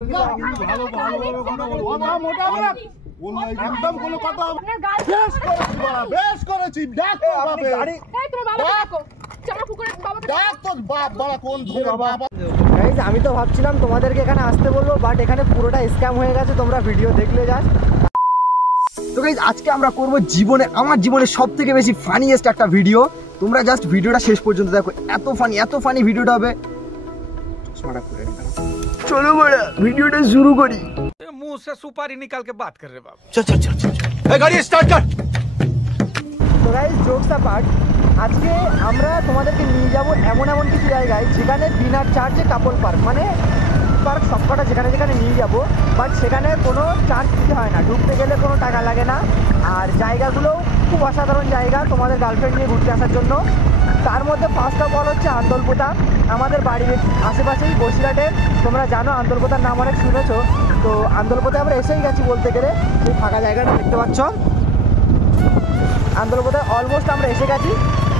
ভালো ভালো কথা মোটা বলা একদম কোনো কথা বেশ করেছি বাবা বেশ করেছি ডাক তো বাবা এই তোর বাবা ডাকো চামা পুকুরে বাবা ডাক তো বাপ বলা কোন ধরে বাবা গাইস আমি তো ভাবছিলাম তোমাদেরকে এখানে আসতে বলবো বাট এখানে পুরোটা স্ক্যাম হয়ে গেছে তোমরা ভিডিও দেখলে জাস্ট তো গাইস আজকে আমরা করব জীবনে আমার জীবনে সবথেকে বেশি ফানিয়েস্ট একটা ভিডিও তোমরা জাস্ট ভিডিওটা শেষ পর্যন্ত দেখো এত ফানি ভিডিওটা হবে চশমাটা খুলে নিলাম চলো বড়া ভিডিওটা শুরু করি मुंह से सुपारी निकाल के बात कर रहे बाप চল এই গাড়ি স্টার্ট কর তো গাইস জোকস অ্যাপার্ট আজকে আমরা তোমাদেরকে নিয়ে যাব এমন কিছু জায়গায় যেখানে বিনা চার্জে কাপল পার্ক মানে পার্ক সবকটা যেখানে নিয়ে যাব বাট সেখানে কোনো চার্জ দিতে হয় না ঢুকতে গেলে কোনো টাকা লাগে না আর জায়গাগুলো খুব অসাধারণ জায়গা তোমাদের গার্লফ্রেন্ড নিয়ে ঘুরতে আসার জন্য তার মধ্যে ফার্স্ট অফ অল হচ্ছে আন্দলপোতা আমাদের বাড়ির আশেপাশেই বসিরহাটের তোমরা জানো আন্দলপোতার নাম অনেক শুনেছো তো আন্দলপোতায় আমরা এসেই গেছি বলতে গেলে সেই ফাঁকা জায়গাটা দেখতে পাচ্ছ আন্দলপোতায় অলমোস্ট আমরা এসে গেছি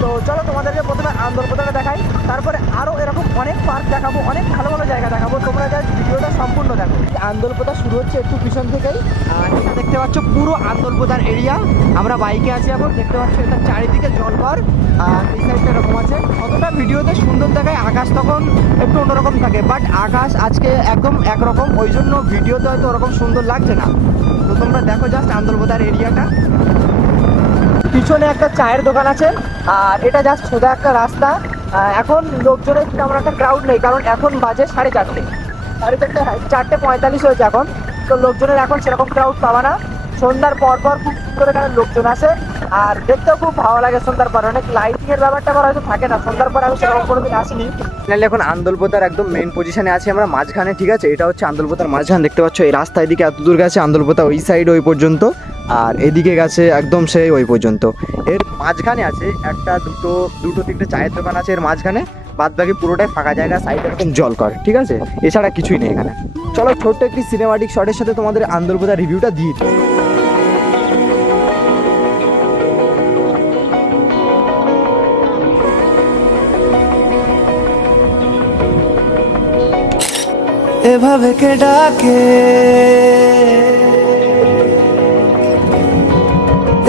তো চলো তোমাদেরকে প্রথমে আন্দলপোতাটা দেখাই তারপরে আরও এরকম অনেক পার্ক দেখাবো অনেক ভালো জায়গা দেখাবো তোমরা জাস্ট ভিডিওটা সম্পূর্ণ দেখো আন্দলপোতা শুরু হচ্ছে একটু পিছন থেকেই আর এটা দেখতে পাচ্ছ পুরো আন্দলপোতার এরিয়া আমরা বাইকে আছি এখন দেখতে পাচ্ছ এটা চারিদিকে জলঘর আর এই সাইডটা এরকম আছে কতটা ভিডিওতে সুন্দর দেখায় আকাশ তখন একটু অন্যরকম থাকে বাট আকাশ আজকে একদম একরকম ওই জন্য ভিডিওতে হয়তো ওরকম সুন্দর লাগছে না তো তোমরা দেখো জাস্ট আন্দলপোতার এরিয়াটা পিছনে একটা চায়ের দোকান আছে আর এটা জাস্ট সোজা একটা রাস্তা এখন লোকজনের তেমন একটা ক্রাউড নেই কারণ এখন বাজে 4:30 হয়েছে এখন তো লোকজনের এখন সেরকম ক্রাউড পাবা না সন্ধ্যার পর খুব সুন্দর এখানে লোকজন আসে আর দেখতেও খুব ভালো লাগে সন্ধ্যার পর অনেক লাইটিং এর ব্যাপারটা আমার হয়তো থাকে না সন্ধ্যার পর আমি সেরকম কোনোদিন আসিনি এখন আন্দলপোতার একদম মেইন পজিশনে আছি আমরা মাঝখানে ঠিক আছে এটা হচ্ছে আন্দলপোতার মাঝখানে দেখতে পাচ্ছ এই রাস্তা এদিকে এত দূর গেছে আন্দলপোতা ওই সাইড ওই পর্যন্ত আর এদিকে গেছে একদম সেই ওই পর্যন্ত এর মাঝখানে আছে একটা দুটো তিনটে চায়ের দোকান আছে এর মাঝখানে বাদ বাকি পুরোটাই ফাঁকা জায়গা সাইডে এরকম জল কর ঠিক আছে এছাড়া কিছুই নেই এখানে চলো ছোট্ট একটি সিনেমাটিক শটের সাথে তোমাদের আন্দলপোতার রিভিউটা দিয়ে দিই এভাবে কে ডাকে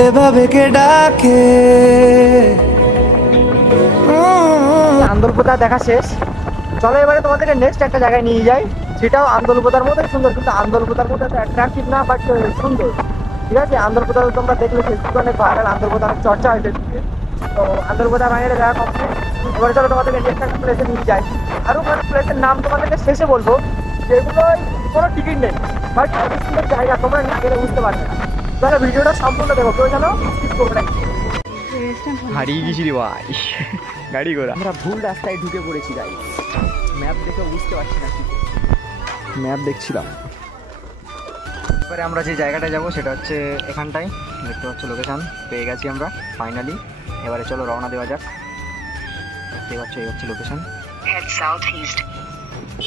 এভাবে কে ডাকে আন্দলপোতা দেখা শেষ চলো এবারে তোমাদেরকে নেক্সট একটা জায়গায় নিয়ে যাই সেটাও আন্দলপোতার মধ্যে সুন্দর কিন্তু আন্দলপোতার মধ্যে অ্যাট্রাকটিভ না বাট সুন্দর ঠিক আছে আন্দলপোতা তোমরা দেখলে ফেসবুকে অনেক ভাইরাল আন্দলপোতা অনেক চর্চা হয়েছে তো আন্দলপোতা বাইরে দেখা কমপ্লিট এবারে চলো তোমাদেরকে নেক্সট একটা প্লেসে নিয়ে যাই আরও কোনো প্লেসের নাম তোমাদেরকে শেষে বলবো যেগুলোই কোনো টিকিট নেই বাট অনেক সুন্দর জায়গা তোমরা না গেলে বুঝতে পারবে না তাহলে ভিডিওটা সম্পূর্ণ দেখো কেউ যেন স্কিপ করবে না হারিয়ে গেছি রে ভাই গাড়ি ঘোড়া আমরা ভুল রাস্তায় ঢুকে পড়েছি গাড়ি ম্যাপ দেখে বুঝতে পারছি না কি ম্যাপ দেখছিলাম এবারে আমরা যে জায়গাটায় যাব সেটা হচ্ছে এখানটায় দেখতে পাচ্ছ লোকেশান পেয়ে গেছি আমরা ফাইনালি এবারে চলো রওনা দেওয়া যাক দেখতে পাচ্ছ এই হচ্ছে লোকেশান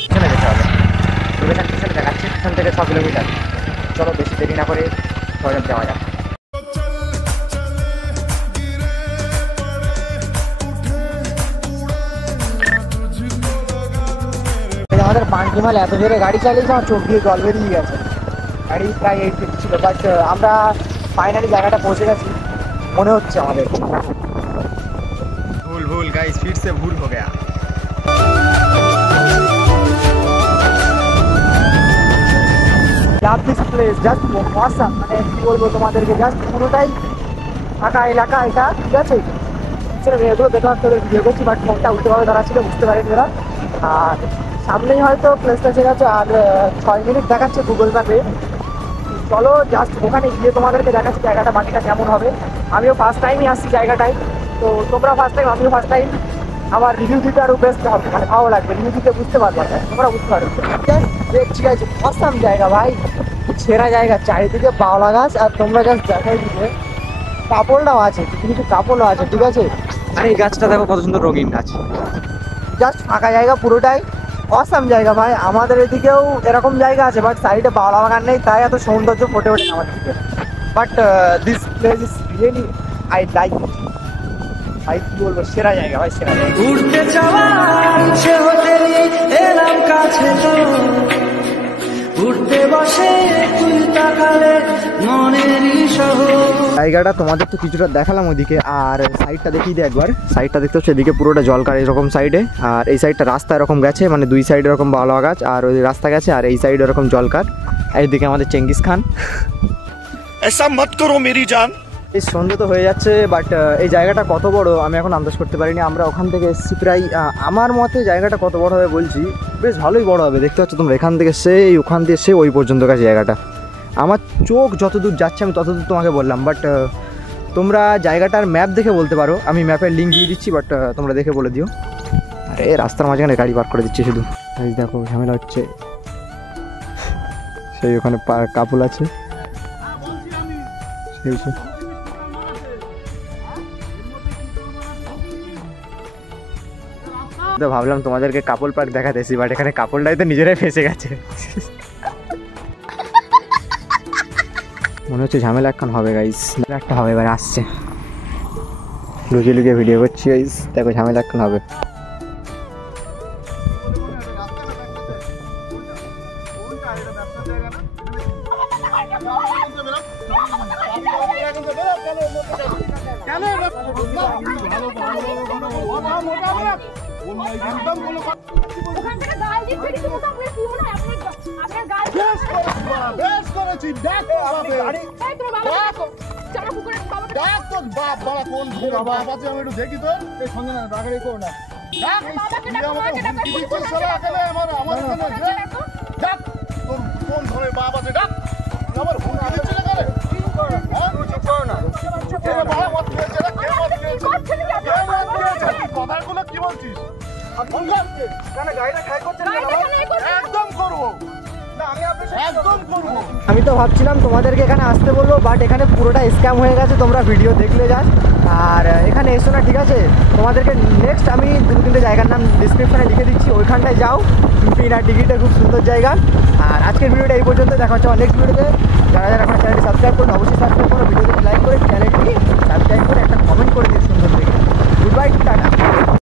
চলে যেতে হবে লোকেশান পিছনে দেখাচ্ছি পিছন থেকে 6 কিলোমিটার চলো বেশি দেরি না করে যাওয়া যাক আমাদের পান্টিমাল এত জোরে গাড়ি চালিয়েছে আমার চোখ দিয়ে জল বেরিয়ে গেছে গাড়ি প্রায় 850 ছিল বাট আমরা ফাইনালি জায়গাটা পৌঁছে গেছি মনে হচ্ছে আমাদের ভুল গাইস ফির সে ভুল হয়ে গেছে love this place just awesome মানে কি বলবো তোমাদেরকে জাস্ট পুরোটাই ফাঁকা এলাকা এটা ঠিক আছে সেটা এগুলো দেখলাম তোদের ভিডিও করছি বাট ফোনটা উল্টোভাবে দাঁড়া ছিল বুঝতে পারিনি ওরা আর সামনেই হয়তো প্লেসটা ঠিক আছে আর 6 মিনিট দেখাচ্ছে গুগল ম্যাপে চলো জাস্ট ওখানে গিয়ে তোমাদেরকে দেখাচ্ছি জায়গাটা বাকিটা কেমন হবে আমিও ফার্স্ট টাইমই আসছি জায়গাটায় তো তোমরা ফার্স্ট টাইম আমিও ফার্স্ট টাইম আমার রিভিউ দিতে আরও বেস্ট হবে মানে ভালো লাগবে রিভিউ দিতে বুঝতে পারবে তোমরা বুঝতে পারবে ঠিক আছে অসাম জায়গা ভাই সেরা জায়গা চারিদিকে বাওলা গাছ আর তোমরা জাস্ট দেখাই দিবে কাপড়টাও আছে কিছু কাপড়ও আছে ঠিক আছে আর এই গাছটা দেখো কত সুন্দর রঙিন গাছ জাস্ট ফাঁকা জায়গা পুরোটাই অসাম জায়গা ভাই আমাদের এদিকেও এরকম জায়গা আছে বাট সাইডে বাওলা বাগান নেই তাই এত সৌন্দর্য ফুটে ওঠে আমাদের দিকে but this place is really I like ভাই কি বলবো সেরা জায়গা ভাই সেরা জায়গা উড়তে যাওয়া ইচ্ছে হতে এলাম কাছে তো উঠতে বসে তুই তাকালে মনেরই শহর। জায়গাটা তোমাদের তো কিছুটা দেখালাম ওইদিকে, আর সাইডটা দেখিয়ে দিই একবার। সাইডটা দেখতে হচ্ছে এদিকে পুরোটা জলকার এরকম সাইডে, আর এই সাইডটা রাস্তা এরকম গেছে, মানে দুই সাইডে এরকম বাওলা গাছ, আর ওই রাস্তা গেছে, আর এই সাইডে এরকম জলকার। এইদিকে আমাদের চেঙ্গিস খান। ऐसा मत करो मेरी जान। এই সন্ধ্যে তো হয়ে যাচ্ছে, বাট এই জায়গাটা কত বড় আমি এখন আন্দাজ করতে পারিনি। আমরা ওখান থেকে এসেছি প্রায়, আমার মতে জায়গাটা কত বড় হবে বলছি, বেশ ভালোই বড় হবে। দেখতে পাচ্ছ তোমরা, এখান থেকে সেই ওখান দিয়ে সে ওই পর্যন্ত গেছে জায়গাটা। আমার চোখ যতদূর যাচ্ছে আমি ততদূর তোমাকে বললাম, বাট তোমরা জায়গাটার ম্যাপ দেখে বলতে পারো। আমি ম্যাপের লিঙ্ক দিয়ে দিচ্ছি, বাট তোমরা দেখে বলে দিও। আরে রাস্তার মাঝখানে গাড়ি পার্ক করে দিচ্ছে শুধু। এই দেখো ঝামেলা হচ্ছে, সেই ওখানে কাপল আছে সেই তো ভাবলাম তোমাদেরকে কাপল পার্ক দেখাতেছি, বাট এখানে কাপলটাই তো নিজেরাই ফেসে গেছে। মনে হচ্ছে ঝামেলা এখন হবে গাইস, একটা হবে, এবার আসছে। লুকিয়ে লুকিয়ে ভিডিও করছি গাইস, দেখো ঝামেলা এখন হবে। দেখি তো এই সঙ্গে না রাগারি করো না। কথাগুলো কি বলছিস? একদম করবো, একদম করবো। আমি তো ভাবছিলাম তোমাদেরকে এখানে আসতে বলবো, বাট এখানে পুরোটা স্ক্যাম হয়ে গেছে, তোমরা ভিডিও দেখলে যাস। আর এখানে এসো না, ঠিক আছে? তোমাদেরকে নেক্সট আমি দু তিনটে জায়গার নাম ডিসক্রিপশনে লিখে দিচ্ছি, ওইখানটায় যাও। বিনা টিকিটে খুব সুন্দর জায়গা। আর আজকের ভিডিওটা এই পর্যন্ত, দেখা হচ্ছে নেক্সট ভিডিওতে। যারা যারা এখন চ্যানেলটি সাবস্ক্রাইব করুন, অবশ্যই সাবস্ক্রাইব করো, ভিডিওতে লাইক করে চ্যানেলটি সাবস্ক্রাইব করে একটা কমেন্ট করে দিচ্ছি।